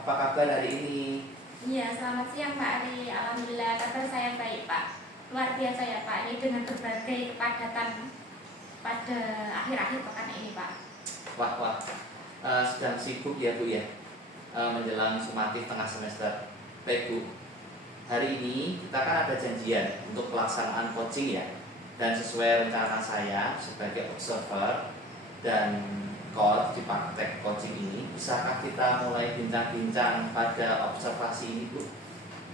Apa kabar hari ini? Iya, selamat siang Pak Ari. Alhamdulillah kabar saya baik Pak. Luar biasa ya Pak, ini dengan berbagai kepadatan pada akhir-akhir pekan ini Pak. Wah, sedang sibuk ya Bu ya, menjelang sumatif tengah semester. Baik Bu, hari ini kita kan ada janjian untuk pelaksanaan coaching ya. Dan sesuai rencana saya sebagai observer dan coach di praktek coaching ini, bisakah kita mulai bincang-bincang pada observasi ini Bu?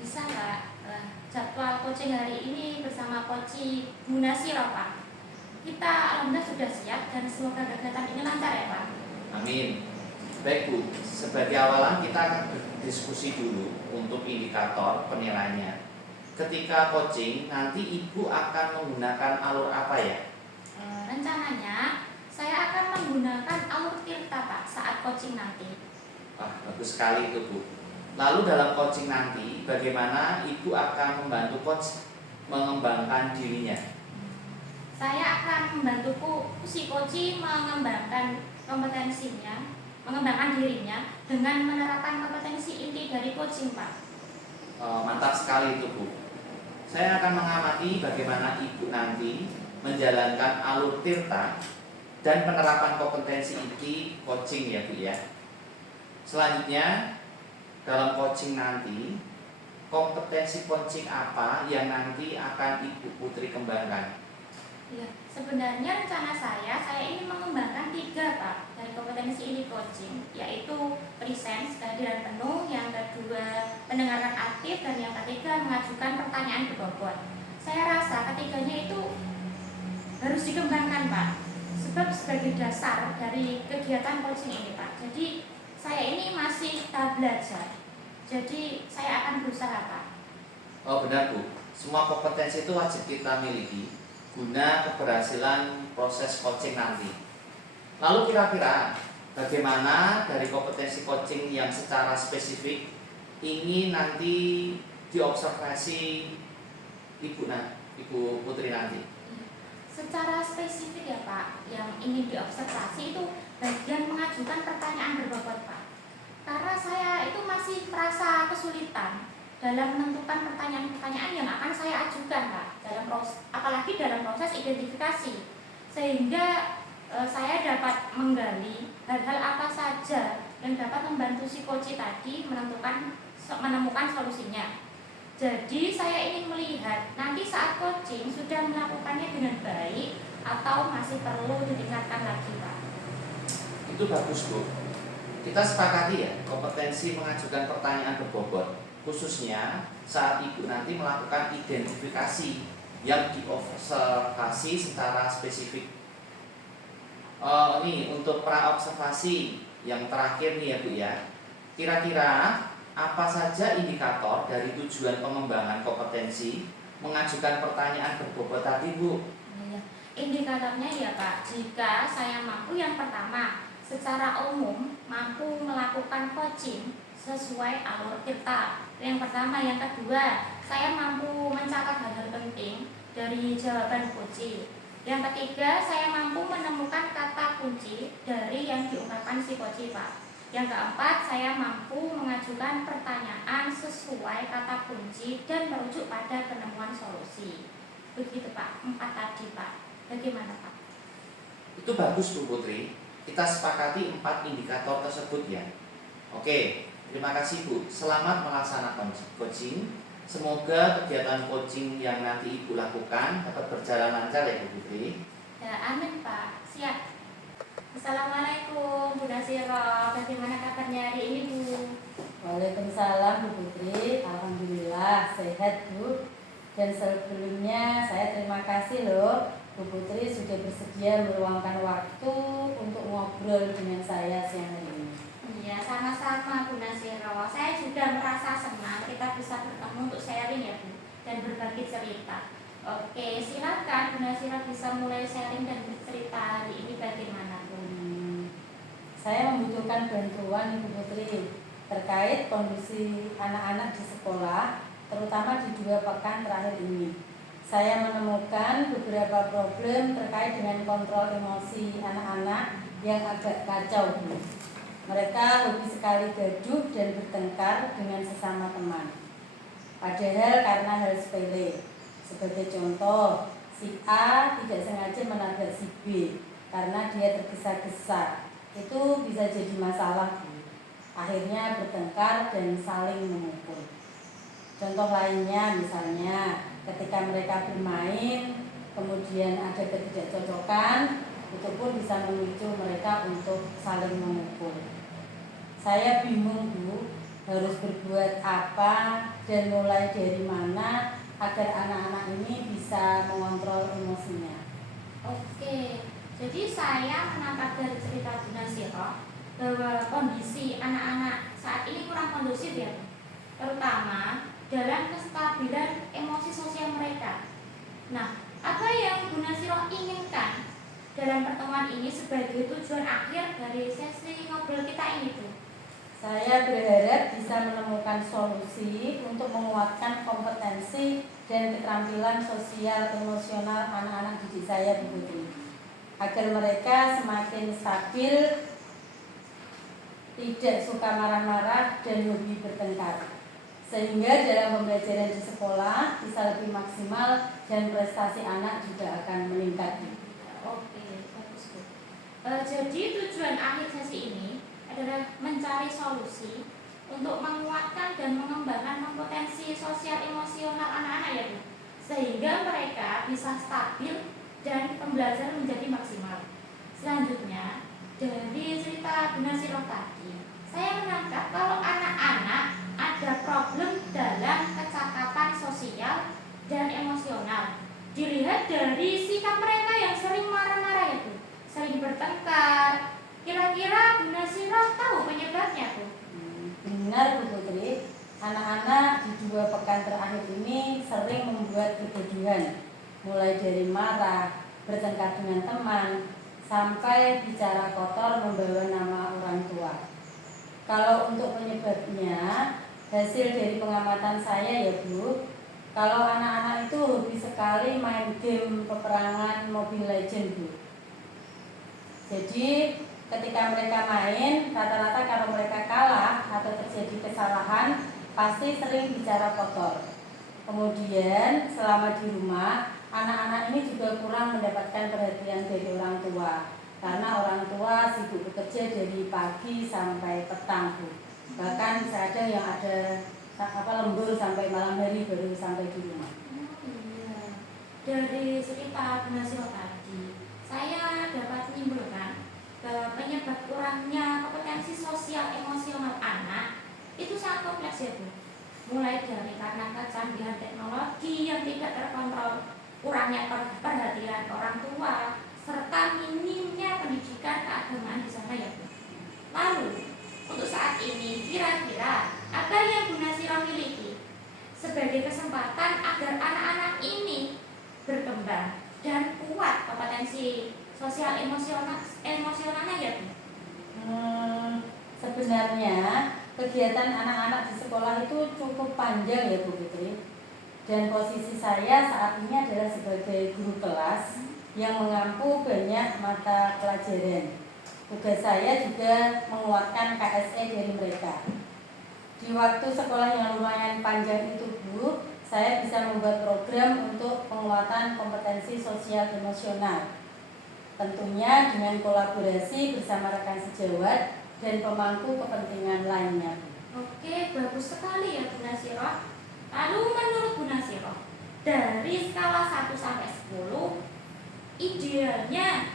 Bisa Pak. Jadwal coaching hari ini bersama coach Munasiro Pak. Kita alhamdulillah sudah siap dan semoga kegiatan ini lancar ya Pak. Amin. Baik Bu, sebagai awalan kita akan berdiskusi dulu untuk indikator penilaiannya. Ketika coaching, nanti Ibu akan menggunakan alur apa ya? Rencananya saya akan menggunakan alur Tirta Pak saat coaching nanti. Wah, bagus sekali itu Bu. Lalu dalam coaching nanti, bagaimana Ibu akan membantu coach mengembangkan dirinya? Saya akan membantu si coach mengembangkan kompetensinya, mengembangkan dirinya dengan menerapkan kompetensi inti dari coaching Pak. Mantap sekali itu Bu. Saya akan mengamati bagaimana Ibu nanti menjalankan alur Tirta dan penerapan kompetensi inti coaching ya Bu ya. Selanjutnya dalam coaching nanti, kompetensi coaching apa yang nanti akan Ibu Putri kembangkan? Ya, sebenarnya rencana saya ingin mengembangkan 3 Pak dari kompetensi ini coaching, yaitu presence, kehadiran penuh, yang kedua pendengaran aktif, dan yang ketiga mengajukan pertanyaan berbobot. Saya rasa ketiganya itu harus dikembangkan Pak, sebab sebagai dasar dari kegiatan coaching ini Pak. Jadi saya ini masih tahap belajar, jadi saya akan berusaha Pak. Oh benar Bu, semua kompetensi itu wajib kita miliki guna keberhasilan proses coaching nanti. Lalu kira-kira bagaimana dari kompetensi coaching yang secara spesifik ingin nanti diobservasi Ibu Putri nanti? Secara spesifik ya Pak, yang ingin diobservasi itu bagian mengajukan pertanyaan berbobot Pak. Karena saya itu masih merasa kesulitan dalam menentukan pertanyaan-pertanyaan yang akan saya ajukan Pak, apalagi dalam proses identifikasi, sehingga saya dapat menggali hal-hal apa saja yang dapat membantu si coach tadi menemukan solusinya. Jadi saya ingin melihat nanti saat coaching sudah melakukannya dengan baik atau masih perlu ditingkatkan lagi Pak. Itu bagus Bu. Kita sepakati ya, kompetensi mengajukan pertanyaan berbobot, khususnya saat Ibu nanti melakukan identifikasi yang diobservasi secara spesifik. Ini untuk pra-observasi yang terakhir nih ya Bu ya. Kira-kira apa saja indikator dari tujuan pengembangan kompetensi mengajukan pertanyaan berbobot tadi Bu? Indikatornya ya Pak, jika saya mampu yang pertama secara umum mampu melakukan coaching sesuai alur Tirta. Yang pertama, yang kedua, saya mampu mencatat hal-hal penting dari jawaban coach. Yang ketiga, saya mampu menemukan kata kunci dari yang diungkapkan si coach Pak. Yang keempat, saya mampu mengajukan pertanyaan sesuai kata kunci dan merujuk pada penemuan solusi. Begitu Pak, 4 tadi Pak. Bagaimana Pak? Itu bagus Bu Putri. Kita sepakati 4 indikator tersebut ya. Oke, terima kasih Bu. Selamat melaksanakan coaching. Semoga kegiatan coaching yang nanti Ibu lakukan dapat berjalan lancar ya Bu Putri. Ya, amin Pak. Siap. Assalamualaikum Bu Nasiro. Bagaimana kabarnya hari ini Bu? Waalaikumsalam Bu Putri. Alhamdulillah sehat Bu. Dan sebelumnya saya terima kasih loh Bu Putri sudah bersedia meluangkan waktu untuk ngobrol dengan saya siang hari ini. Iya, sama-sama Bu Nasiro. Saya juga merasa senang kita bisa bertemu untuk sharing ya Bu, dan berbagi cerita. Oke, silakan Bu Nasiro bisa mulai sharing dan bercerita hari ini bagaimana Bu? Saya membutuhkan bantuan Bu Putri terkait kondisi anak-anak di sekolah, terutama di 2 pekan terakhir ini. Saya menemukan beberapa problem terkait dengan kontrol emosi anak-anak yang agak kacau Bu. Mereka hobi sekali gaduh dan bertengkar dengan sesama teman. Padahal karena hal sepele. Sebagai contoh, si A tidak sengaja menabrak si B karena dia tergesa-gesa. Itu bisa jadi masalah, Bu. Akhirnya bertengkar dan saling memukul. Contoh lainnya misalnya ketika mereka bermain kemudian ada ketidakcocokan, itu pun bisa memicu mereka untuk saling memukul. Saya bingung, Bu, harus berbuat apa dan mulai dari mana agar anak-anak ini bisa mengontrol emosinya. Oke, jadi saya menangkap dari cerita Bu Nasiro bahwa kondisi anak-anak saat ini kurang kondusif ya, terutama dalam kestabilan emosi sosial mereka. Nah, apa yang Bu Nasiro inginkan dalam pertemuan ini sebagai tujuan akhir dari sesi ngobrol kita ini, Bu? Saya berharap bisa menemukan solusi untuk menguatkan kompetensi dan keterampilan sosial emosional anak-anak didik saya, Bu Putri, agar mereka semakin stabil, tidak suka marah-marah dan hobi bertengkar, sehingga dalam pembelajaran di sekolah bisa lebih maksimal dan prestasi anak juga akan meningkat. Oke, bagus, Bu. Jadi tujuan akhir sesi ini adalah mencari solusi untuk menguatkan dan mengembangkan kompetensi sosial emosional anak-anak ya, Bu, sehingga mereka bisa stabil dan pembelajaran menjadi maksimal. Selanjutnya, dari cerita Bu Nasiro tadi, saya menangkap kalau anak-anak ada problem dalam kecakapan sosial dan emosional. Dilihat dari sikap mereka yang sering marah-marah ya, Bu, sering bertengkar. Kira-kira Bu Nasiro tahu penyebabnya, Bu? Benar, Bu Putri. Anak-anak di 2 pekan terakhir ini sering membuat kegaduhan, mulai dari marah, bertengkar dengan teman, sampai bicara kotor membawa nama orang tua. Kalau untuk penyebabnya, hasil dari pengamatan saya ya, Bu, kalau anak-anak itu hobi sekali main game peperangan Mobile Legends, Bu. Jadi ketika mereka main, rata-rata kalau mereka kalah atau terjadi kesalahan, pasti sering bicara kotor. Kemudian selama di rumah, anak-anak ini juga kurang mendapatkan perhatian dari orang tua, karena orang tua sibuk bekerja dari pagi sampai petang, Bu. Bahkan kadang yang ada lembur sampai malam hari baru sampai di rumah. Iya. Dari cerita Bu Nasiro tadi, saya dapat menyimpulkan bahwa penyebab kurangnya kompetensi sosial emosional anak itu sangat kompleks ya, Bu. Mulai dari karena kecanggihan teknologi yang tidak terkontrol, kurangnya perhatian orang tua, serta minimnya pendidikan keagamaan di sana ya, Bu. Lalu, untuk saat ini kira-kira apa yang Bu Nasiro miliki sebagai kesempatan agar anak-anak ini berkembang dan kuat kompetensi sosial emosionalnya ya, Bu? Sebenarnya kegiatan anak-anak di sekolah itu cukup panjang ya, Bu Putri. Dan posisi saya saat ini adalah sebagai guru kelas yang mengampu banyak mata pelajaran. Tugas saya juga menguatkan KSE dari mereka. Di waktu sekolah yang lumayan panjang itu, Bu, saya bisa membuat program untuk penguatan kompetensi sosial emosional. Tentunya dengan kolaborasi bersama rekan sejawat dan pemangku kepentingan lainnya. Oke, bagus sekali ya Bu Nasiro. Lalu menurut Bu Nasiro, dari skala 1 sampai 10, idealnya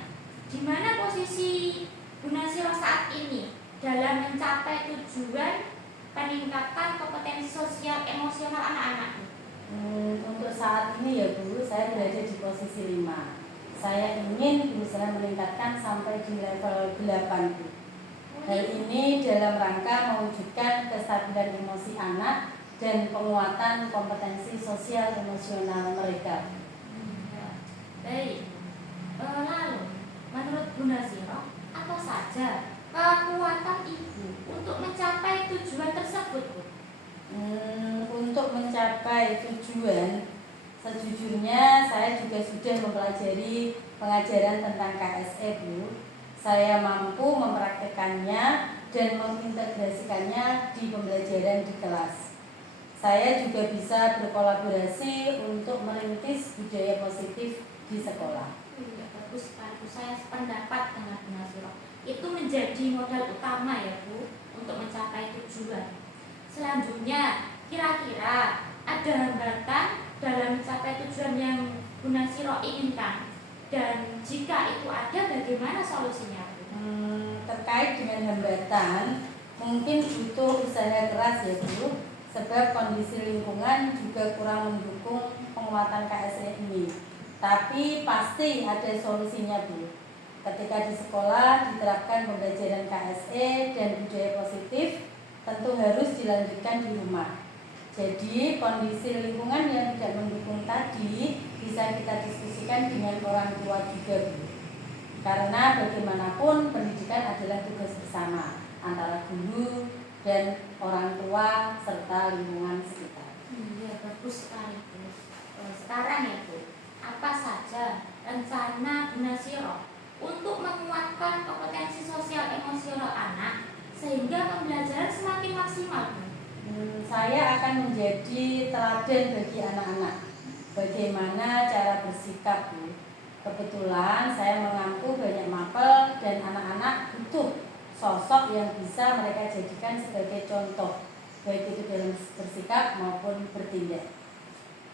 di mana posisi Bu Nasiro saat ini dalam mencapai tujuan peningkatan kompetensi sosial emosional anak-anak? Untuk saat ini ya, Bu, saya berada di posisi 5. Saya ingin berusaha meningkatkan sampai di level 8, Bu. Hal ini dalam rangka mewujudkan kestabilan emosi anak dan penguatan kompetensi sosial emosional mereka. Baik. Lalu, menurut Bu Nasiro, apa saja kekuatan Ibu untuk mencapai tujuan tersebut, Bu? Untuk mencapai tujuan, sejujurnya saya juga sudah mempelajari pengajaran tentang KSE, Bu. Saya mampu mempraktekannya dan mengintegrasikannya di pembelajaran di kelas. Saya juga bisa berkolaborasi untuk merintis budaya positif di sekolah. Ya, bagus Pak. Saya sependapat dengan Bu Nasiro. Itu menjadi modal utama ya Bu untuk mencapai tujuan. Selanjutnya, kira-kira ada hambatan dalam mencapai tujuan yang Bu Nasiro inginkan? Dan jika itu ada, bagaimana solusinya Bu? Terkait dengan hambatan, mungkin butuh usaha keras ya Bu, sebab kondisi lingkungan juga kurang mendukung penguatan KSE ini. Tapi pasti ada solusinya Bu. Ketika di sekolah diterapkan pembelajaran KSE dan budaya positif, tentu harus dilanjutkan di rumah. Jadi kondisi lingkungan yang tidak mendukung tadi bisa kita diskusikan dengan orang tua juga Bu. Karena bagaimanapun pendidikan adalah tugas bersama antara guru dan orang tua serta lingkungan sekitar. Ya, bagus sekali Bu. Sekarang ya Bu, apa saja rencana Bu Nasiro untuk menguatkan kompetensi sosial emosional anak sehingga pembelajaran semakin maksimal Bu? Saya akan menjadi teladan bagi anak-anak. Bagaimana cara bersikap Bu? Kebetulan saya mengampu banyak mapel dan anak-anak butuh sosok yang bisa mereka jadikan sebagai contoh, baik itu dalam bersikap maupun bertindak.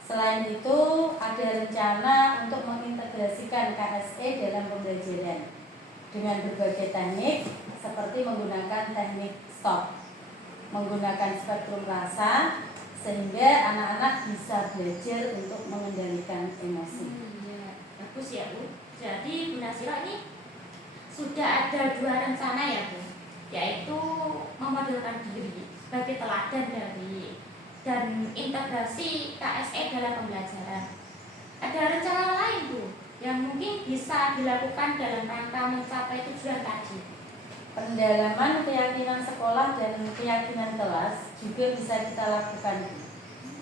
Selain itu, ada rencana untuk mengintegrasikan KSE dalam pembelajaran dengan berbagai teknik seperti menggunakan teknik STOP, menggunakan spektrum rasa, sehingga anak-anak bisa belajar untuk mengendalikan emosi. Ya, bagus ya Bu. Jadi Bu Nasiro ini sudah ada 2 rencana ya Bu, yaitu memodelkan diri sebagai teladan dari dan integrasi KSE dalam pembelajaran. Ada rencana lain Bu yang mungkin bisa dilakukan dalam rangka mencapai tujuan tadi? Pendalaman keyakinan sekolah dan keyakinan kelas juga bisa kita lakukan.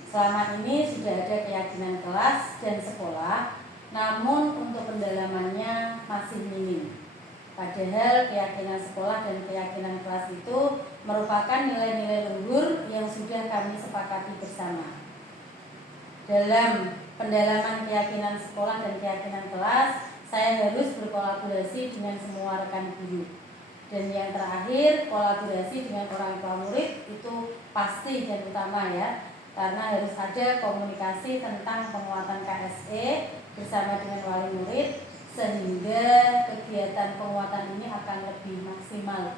Selama ini sudah ada keyakinan kelas dan sekolah, namun untuk pendalamannya masih minim. Padahal keyakinan sekolah dan keyakinan kelas itu merupakan nilai-nilai luhur yang sudah kami sepakati bersama. Dalam pendalaman keyakinan sekolah dan keyakinan kelas, saya harus berkolaborasi dengan semua rekan guru. Dan yang terakhir, kolaborasi dengan orang tua murid itu pasti dan utama ya, karena harus ada komunikasi tentang penguatan KSE bersama dengan wali murid, sehingga kegiatan penguatan ini akan lebih maksimal.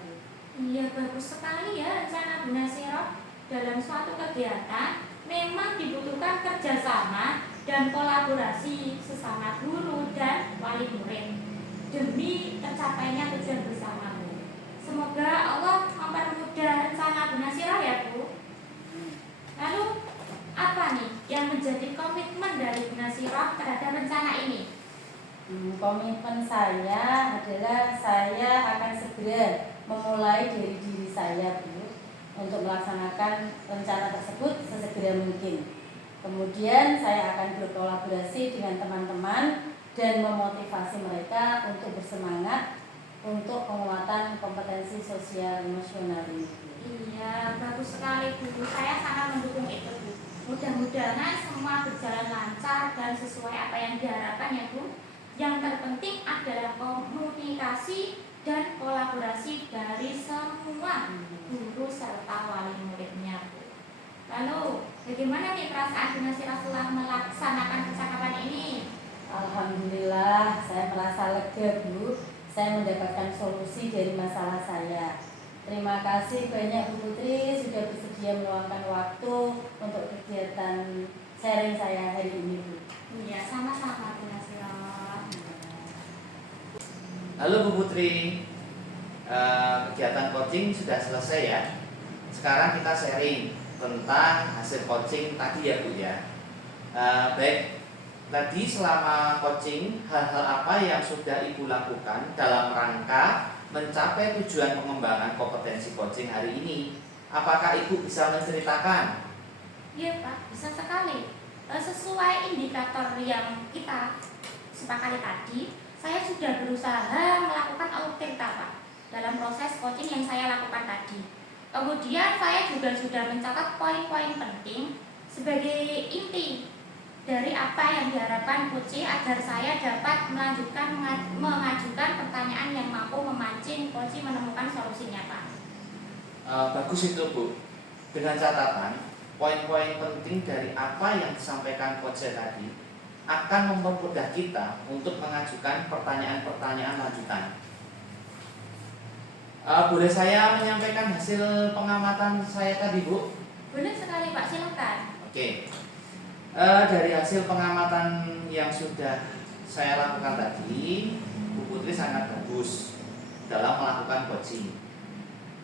Iya, bagus sekali ya rencana Bu Nasiro. Dalam suatu kegiatan memang dibutuhkan kerjasama dan kolaborasi sesama guru dan wali murid demi tercapainya tujuan bersama Bu. Semoga Allah mempermudah rencana Bu Nasiro ya Bu. Lalu apa nih yang menjadi komitmen dari Bu Nasiro terhadap rencana ini? Komitmen saya adalah saya akan segera memulai dari diri saya Bu, untuk melaksanakan rencana tersebut sesegera mungkin. Kemudian saya akan berkolaborasi dengan teman-teman dan memotivasi mereka untuk bersemangat untuk penguatan kompetensi sosial emosional ini. Iya, bagus sekali Bu. Saya sangat mendukung itu Bu. Mudah-mudahan semua berjalan lancar dan sesuai apa yang diharapkan ya Bu. Yang terpenting adalah komunikasi dan kolaborasi dari semua guru serta wali muridnya Bu. Lalu, bagaimana nih perasaan Bu Nasiro setelah melaksanakan percakapan ini? Alhamdulillah, saya merasa lega Bu. Saya mendapatkan solusi dari masalah saya. Terima kasih banyak Bu Putri sudah bersedia meluangkan waktu untuk kegiatan sharing saya hari ini Bu. Iya, sama-sama Bu Nasiro. Halo Bu Putri, kegiatan coaching sudah selesai ya. Sekarang kita sharing tentang hasil coaching tadi ya Bu ya. Baik, tadi selama coaching hal-hal apa yang sudah Ibu lakukan dalam rangka mencapai tujuan pengembangan kompetensi coaching hari ini? Apakah Ibu bisa menceritakan? Iya Pak, bisa sekali. Sesuai indikator yang kita sepakati tadi, saya sudah berusaha melakukan audit Pak. dalam proses coaching yang saya lakukan tadi. Kemudian saya juga sudah mencatat poin-poin penting sebagai inti dari apa yang diharapkan coach agar saya dapat melanjutkan mengajukan pertanyaan yang mampu memancing coach menemukan solusinya, Pak. Bagus itu Bu. Dengan catatan poin-poin penting dari apa yang disampaikan coach tadi akan mempermudah kita untuk mengajukan pertanyaan-pertanyaan lanjutan. Boleh saya menyampaikan hasil pengamatan saya tadi, Bu? Boleh sekali, Pak, silakan. Oke. Dari hasil pengamatan yang sudah saya lakukan tadi, Bu Putri sangat bagus dalam melakukan coaching.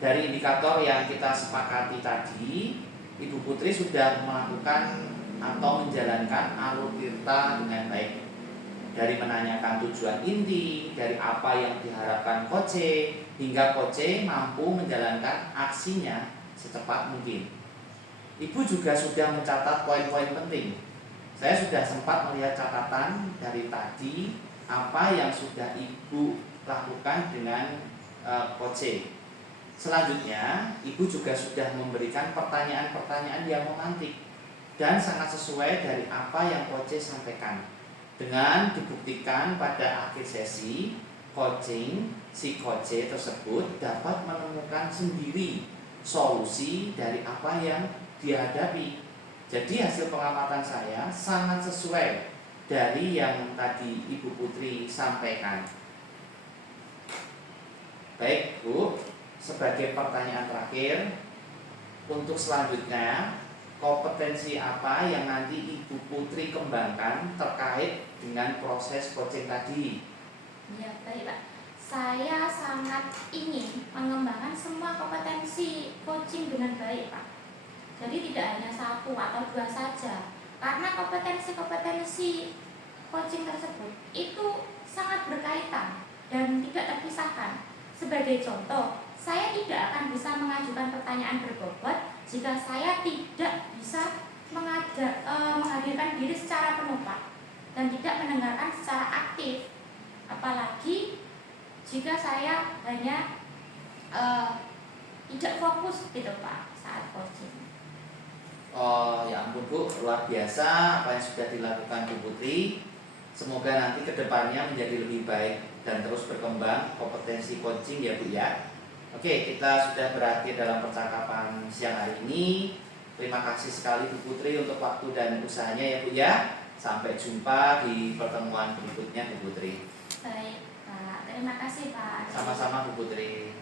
Dari indikator yang kita sepakati tadi, Ibu Putri sudah melakukan atau menjalankan alur tirta dengan baik. Dari menanyakan tujuan inti, dari apa yang diharapkan coach, hingga coach mampu menjalankan aksinya secepat mungkin. Ibu juga sudah mencatat poin-poin penting. Saya sudah sempat melihat catatan dari tadi apa yang sudah Ibu lakukan dengan coach. Selanjutnya, Ibu juga sudah memberikan pertanyaan-pertanyaan yang memantik dan sangat sesuai dari apa yang coach sampaikan. Dengan dibuktikan pada akhir sesi coaching, si coach tersebut dapat menemukan sendiri solusi dari apa yang dihadapi. Jadi hasil pengamatan saya sangat sesuai dari yang tadi Ibu Putri sampaikan. Baik Bu, sebagai pertanyaan terakhir, untuk selanjutnya kompetensi apa yang nanti Ibu Putri kembangkan terkait dengan proses coaching tadi? Ya, baik, Pak. Saya sangat ingin mengembangkan semua kompetensi coaching dengan baik, Pak. Jadi tidak hanya satu atau dua saja, karena kompetensi-kompetensi coaching tersebut itu sangat berkaitan dan tidak terpisahkan. Sebagai contoh, saya tidak akan bisa mengajukan pertanyaan berbobot jika saya tidak bisa menghadirkan diri secara penuh, Pak, dan tidak mendengarkan secara aktif. Apalagi jika saya hanya tidak fokus gitu, Pak, saat coaching. Oh ya ampun Bu, luar biasa apa yang sudah dilakukan Bu Putri. Semoga nanti kedepannya menjadi lebih baik dan terus berkembang kompetensi coaching ya Bu ya. Oke, kita sudah berakhir dalam percakapan siang hari ini. Terima kasih sekali Bu Putri untuk waktu dan usahanya ya Bu ya. Sampai jumpa di pertemuan berikutnya Bu Putri. Baik, Pak. Terima kasih, Pak. Sama-sama Bu Putri.